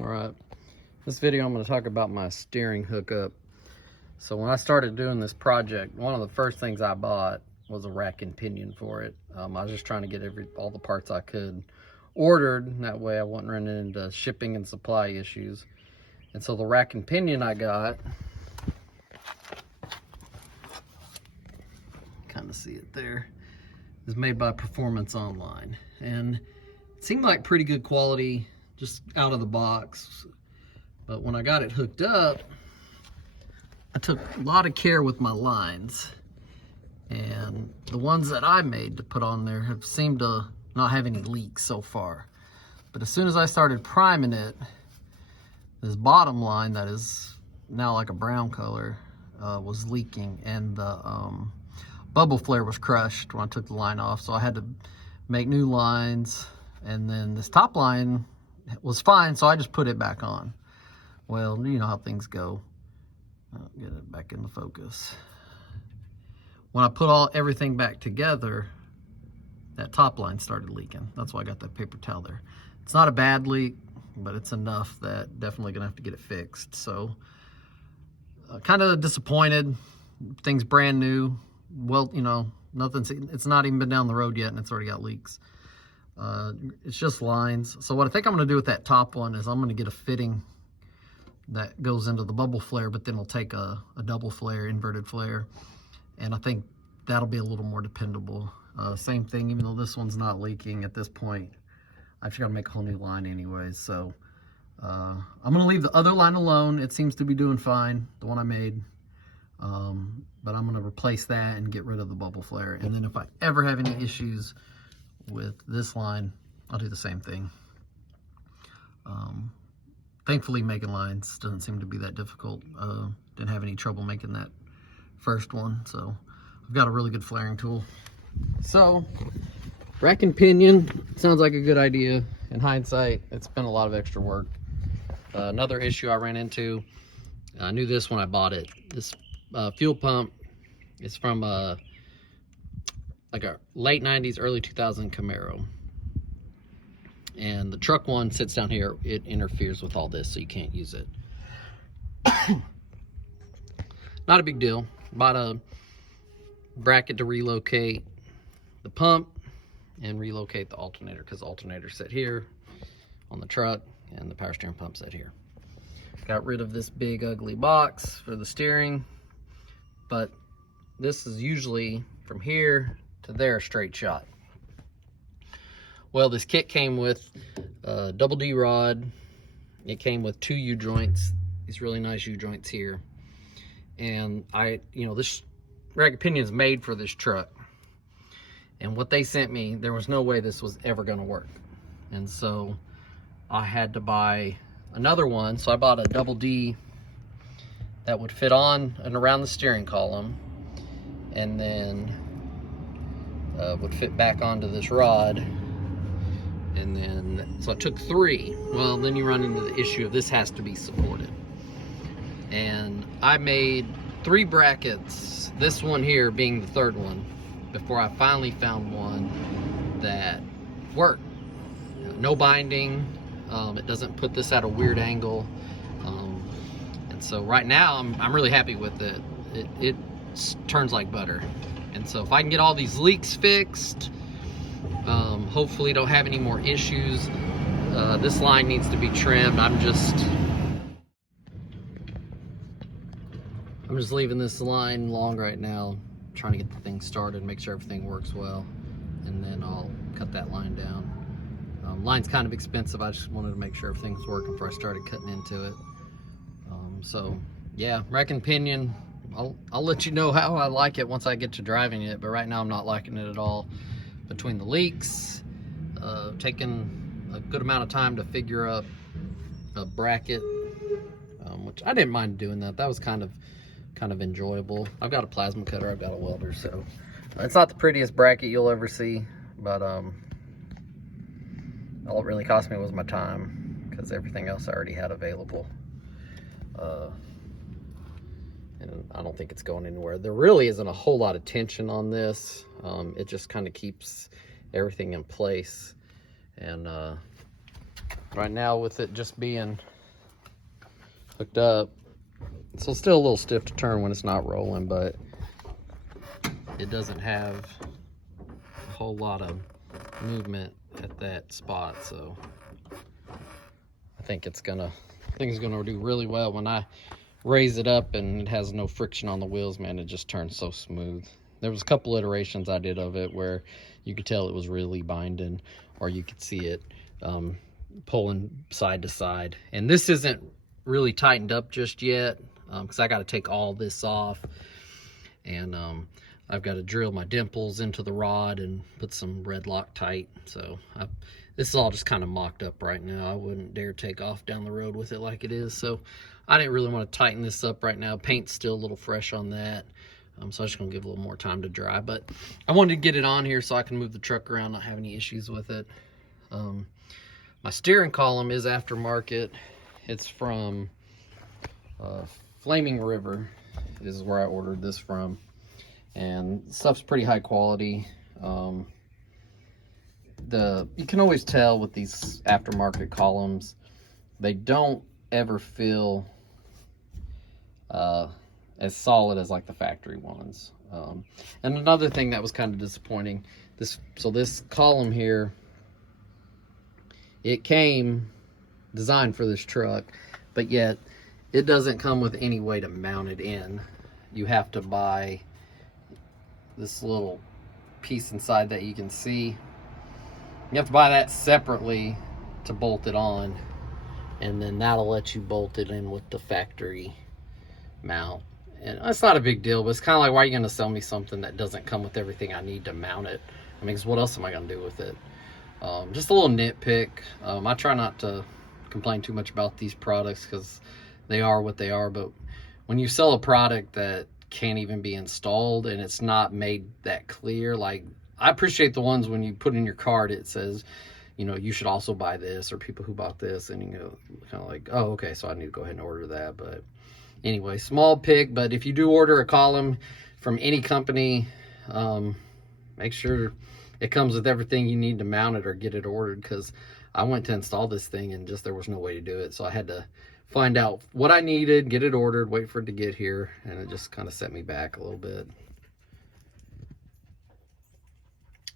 Alright, this video I'm going to talk about my steering hookup. So when I started doing this project, one of the first things I bought was a rack and pinion for it. I was just trying to get all the parts I could ordered, and that way I wasn't running into shipping and supply issues. And so the rack and pinion I got, kind of see it there, is made by Performance Online, and it seemed like pretty good quality just out of the box. But when I got it hooked up, I took a lot of care with my lines, and the ones that I made to put on there have seemed to not have any leaks so far. But as soon as I started priming it, this bottom line that is now like a brown color was leaking, and the bubble flare was crushed when I took the line off. So I had to make new lines, and then this top line was fine, so I just put it back on. Well, you know how things go. I'll get it back into focus. When I put everything back together, that top line started leaking. That's why I got that paper towel there. It's not a bad leak, but it's enough that definitely gonna have to get it fixed. So kind of disappointed. Thing's brand new. Well, you know, it's not even been down the road yet and it's already got leaks. It's just lines. So what I think I'm gonna do with that top one is I'm gonna get a fitting that goes into the bubble flare, but then we'll take a double flare, inverted flare, and I think that'll be a little more dependable. Same thing, even though this one's not leaking at this point, I've got to make a whole new line anyways. So I'm gonna leave the other line alone. It seems to be doing fine, the one I made, but I'm gonna replace that and get rid of the bubble flare. And then if I ever have any issues with this line, I'll do the same thing. Thankfully, making lines doesn't seem to be that difficult. Didn't have any trouble making that first one, so I've got a really good flaring tool. So, rack and pinion sounds like a good idea. In hindsight, it's been a lot of extra work. Another issue I ran into, I knew this when I bought it. This fuel pump is from like a late 90s, early 2000 Camaro. And the truck one sits down here. It interferes with all this, so you can't use it. Not a big deal. Bought a bracket to relocate the pump and relocate the alternator, because the alternator sat here on the truck and the power steering pump sat here. Got rid of this big ugly box for the steering, but this is usually from here to there a straight shot. Well, this kit came with a double D rod. It came with 2 U-joints, these really nice U-joints here. And this rack and pinion is made for this truck. And what they sent me, there was no way this was ever gonna work. And so I had to buy another one. So I bought a double D that would fit on and around the steering column, and then would fit back onto this rod. And then, so I took 3. Well, then you run into the issue of this has to be supported. And I made 3 brackets, this one here being the 3rd one, before I finally found one that worked. No binding, it doesn't put this at a weird angle. And so right now, I'm really happy with it. It turns like butter. And so if I can get all these leaks fixed, hopefully don't have any more issues. This line needs to be trimmed. I'm just leaving this line long right now, trying to get the thing started, make sure everything works well, and then I'll cut that line down. Line's kind of expensive. I just wanted to make sure everything was working before I started cutting into it. So yeah, rack and pinion, I'll let you know how I like it once I get to driving it, but right now I'm not liking it at all. Between the leaks, taking a good amount of time to figure up a bracket, which I didn't mind doing that. That was kind of enjoyable. I've got a plasma cutter, I've got a welder, so it's not the prettiest bracket you'll ever see, but all it really cost me was my time, because everything else I already had available. And I don't think it's going anywhere. There really isn't a whole lot of tension on this. It just kind of keeps everything in place. And right now with it just being hooked up, so it's still a little stiff to turn when it's not rolling, but it doesn't have a whole lot of movement at that spot, so I think it's gonna do really well. When I raise it up and it has no friction on the wheels, man, it just turns so smooth. There was a couple iterations I did of it where you could tell it was really binding, or you could see it pulling side to side. And this isn't really tightened up just yet, because I got to take all this off, and I've got to drill my dimples into the rod and put some red Loctite. So this is all just kind of mocked up right now. I wouldn't dare take off down the road with it like it is, so I didn't really want to tighten this up right now. Paint's still a little fresh on that, so I'm just gonna give it a little more time to dry. But I wanted to get it on here so I can move the truck around, not have any issues with it. My steering column is aftermarket. It's from Flaming River is where I ordered this from, and stuff's pretty high quality. You can always tell with these aftermarket columns, they don't ever feel as solid as like the factory ones. And another thing that was kind of disappointing, this column here, it came designed for this truck, but yet it doesn't come with any way to mount it in. You have to buy this little piece inside that you can see. You have to buy that separately to bolt it on, and then that'll let you bolt it in with the factory mount. And that's not a big deal, but it's kind of like, why are you going to sell me something that doesn't come with everything I need to mount it? I mean, 'cause what else am I going to do with it? Just a little nitpick. I try not to complain too much about these products because they are what they are, but when you sell a product that can't even be installed and it's not made that clear, like, I appreciate the ones when you put in your card, it says, you know, you should also buy this, or people who bought this, and you know, kind of like, oh, okay, so I need to go ahead and order that. But anyway, small pick, but if you do order a column from any company, make sure it comes with everything you need to mount it or get it ordered, because I went to install this thing and just there was no way to do it. So I had to find out what I needed, get it ordered, wait for it to get here, and it just kind of set me back a little bit.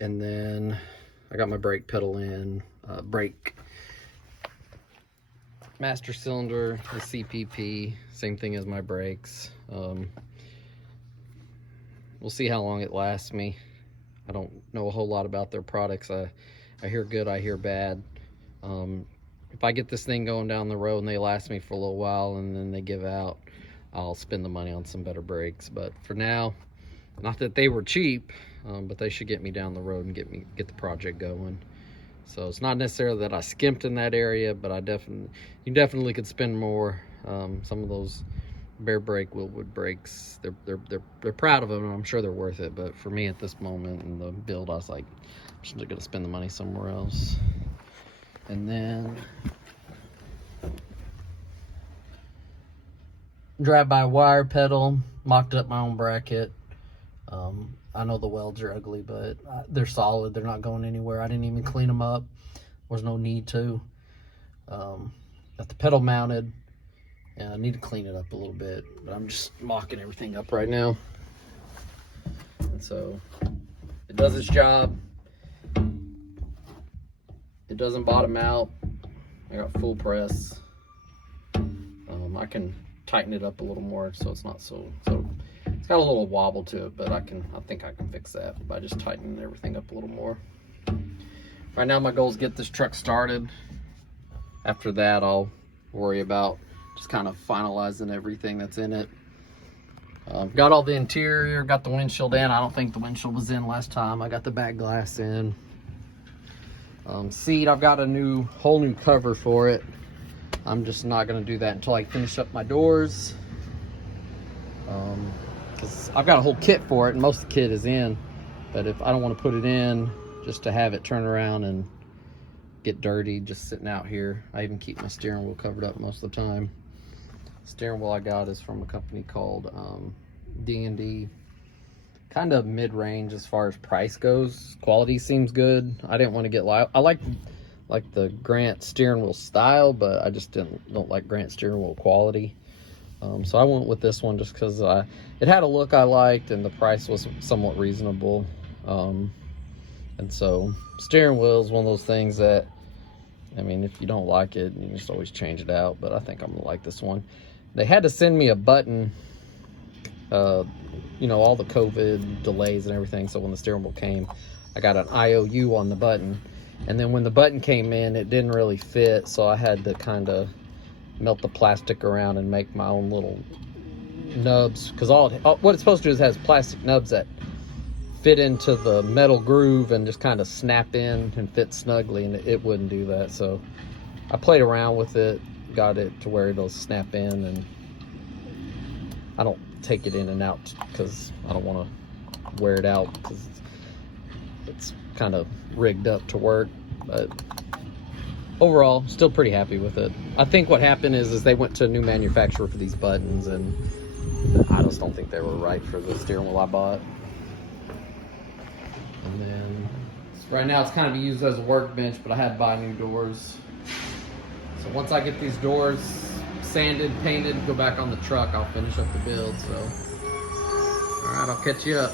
And then I got my brake pedal in, brake master cylinder, the CPP, same thing as my brakes. We'll see how long it lasts me. I don't know a whole lot about their products. I hear good, I hear bad. If I get this thing going down the road and they last me for a little while and then they give out, I'll spend the money on some better brakes. But for now, not that they were cheap, but they should get me down the road and get the project going. So it's not necessarily that I skimped in that area, but you definitely could spend more. Some of those Bear Brake Wilwood brakes, they're proud of them, and I'm sure they're worth it. But for me at this moment in the build, I was like, I'm just gonna spend the money somewhere else. And then drive-by wire pedal, mocked up my own bracket. I know the welds are ugly, but they're solid. They're not going anywhere. I didn't even clean them up. There's no need to. Got the pedal mounted, and I need to clean it up a little bit, but I'm just mocking everything up right now. And so it does its job. It doesn't bottom out. I got full press. I can tighten it up a little more so it's not so it's got a little wobble to it, but I think I can fix that by just tightening everything up a little more. Right now my goal is get this truck started. After that, I'll worry about just kind of finalizing everything that's in it. Got all the interior, got the windshield in. I don't think the windshield was in last time. I got the back glass in. Seat, I've got a whole new cover for it. I'm just not gonna do that until I finish up my doors. Because I've got a whole kit for it, and most of the kit is in. But if I don't want to put it in just to have it turn around and get dirty just sitting out here, I even keep my steering wheel covered up most of the time. The steering wheel I got is from a company called D&D. Kind of mid-range as far as price goes. Quality seems good. I didn't want to get I like like the Grant steering wheel style, but I just don't like Grant steering wheel quality. So I went with this one just because it had a look I liked and the price was somewhat reasonable. And so steering wheel is one of those things that, I mean, if you don't like it, you can just always change it out, but I think I'm gonna like this one. They had to send me a button, you know, all the COVID delays and everything, so when the steering wheel came, I got an IOU on the button, and then when the button came in, it didn't really fit, so I had to kind of melt the plastic around and make my own little nubs, because what it's supposed to do is it has plastic nubs that fit into the metal groove and just kind of snap in and fit snugly, and it wouldn't do that. So I played around with it, got it to where it'll snap in, and I don't take it in and out because I don't want to wear it out because it's kind of rigged up to work. But overall, still pretty happy with it. I think what happened is they went to a new manufacturer for these buttons, and I just don't think they were right for the steering wheel I bought. And then right now it's kind of used as a workbench, but I had to buy new doors. So once I get these doors sanded, painted, go back on the truck, I'll finish up the build. So all right, I'll catch you up.